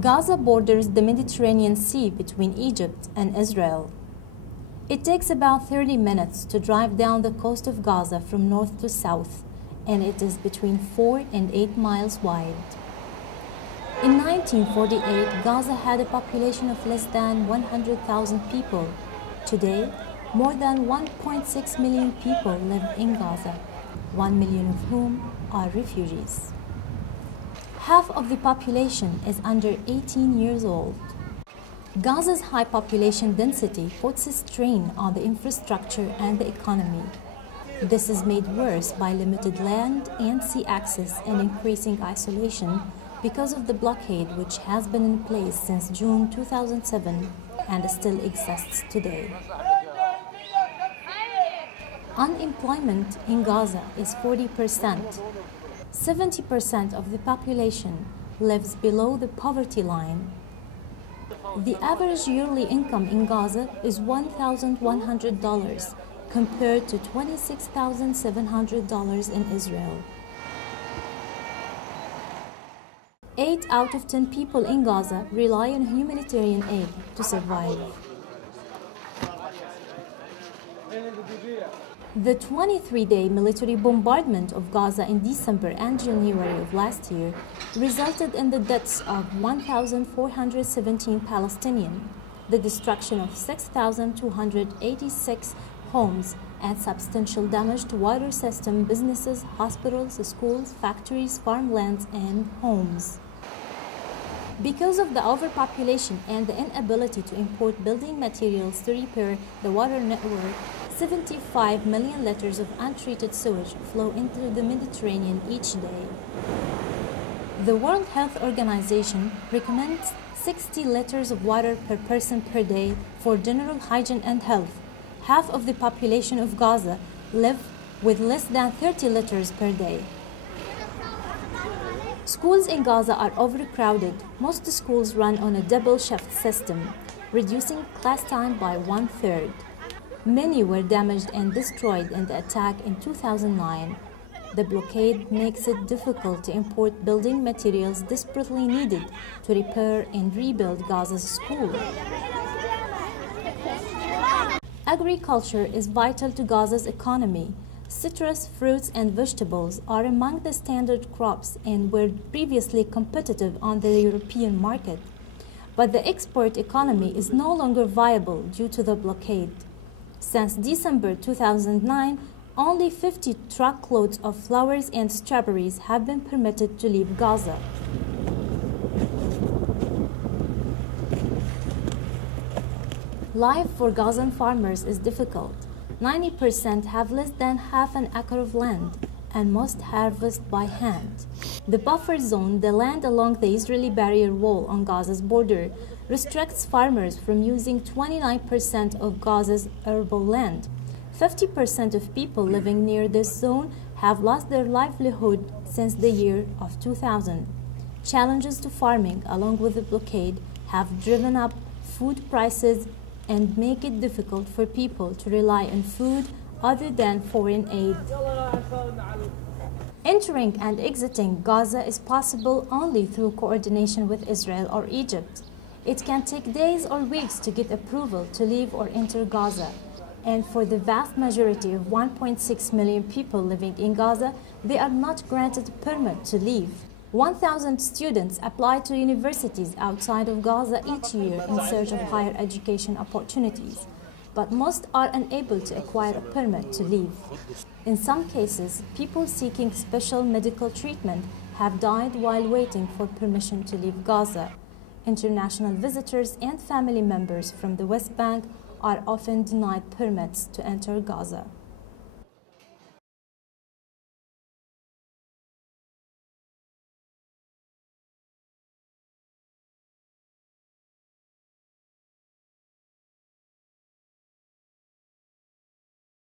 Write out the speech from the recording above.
Gaza borders the Mediterranean Sea between Egypt and Israel. It takes about 30 minutes to drive down the coast of Gaza from north to south, and it is between 4 and 8 miles wide. In 1948, Gaza had a population of less than 100,000 people. Today, more than 1.6 million people live in Gaza, 1 million of whom are refugees. Half of the population is under 18 years old. Gaza's high population density puts a strain on the infrastructure and the economy. This is made worse by limited land and sea access and increasing isolation because of the blockade which has been in place since June 2007 and still exists today. Unemployment in Gaza is 40%. 70% of the population lives below the poverty line. The average yearly income in Gaza is $1,100 compared to $26,700 in Israel. 8 out of 10 people in Gaza rely on humanitarian aid to survive. The 23-day military bombardment of Gaza in December and January of last year resulted in the deaths of 1,417 Palestinians, the destruction of 6,286 homes, and substantial damage to water system, businesses, hospitals, schools, factories, farmlands, and homes. Because of the overpopulation and the inability to import building materials to repair the water network, 75 million liters of untreated sewage flow into the Mediterranean each day. The World Health Organization recommends 60 liters of water per person per day for general hygiene and health. Half of the population of Gaza live with less than 30 liters per day. Schools in Gaza are overcrowded. Most schools run on a double shift system, reducing class time by 1/3. Many were damaged and destroyed in the attack in 2009. The blockade makes it difficult to import building materials desperately needed to repair and rebuild Gaza's schools. Agriculture is vital to Gaza's economy. Citrus, fruits, and vegetables are among the standard crops and were previously competitive on the European market. But the export economy is no longer viable due to the blockade. Since December 2009, only 50 truckloads of flowers and strawberries have been permitted to leave Gaza. Life for Gazan farmers is difficult. 90% have less than half an acre of land, and most harvest by hand. The buffer zone, the land along the Israeli barrier wall on Gaza's border, restricts farmers from using 29% of Gaza's arable land. 50% of people living near this zone have lost their livelihood since the year of 2000. Challenges to farming, along with the blockade, have driven up food prices and make it difficult for people to rely on food other than foreign aid. Entering and exiting Gaza is possible only through coordination with Israel or Egypt. It can take days or weeks to get approval to leave or enter Gaza. And for the vast majority of 1.6 million people living in Gaza, they are not granted a permit to leave. 1,000 students apply to universities outside of Gaza each year in search of higher education opportunities, but most are unable to acquire a permit to leave. In some cases, people seeking special medical treatment have died while waiting for permission to leave Gaza. International visitors and family members from the West Bank are often denied permits to enter Gaza.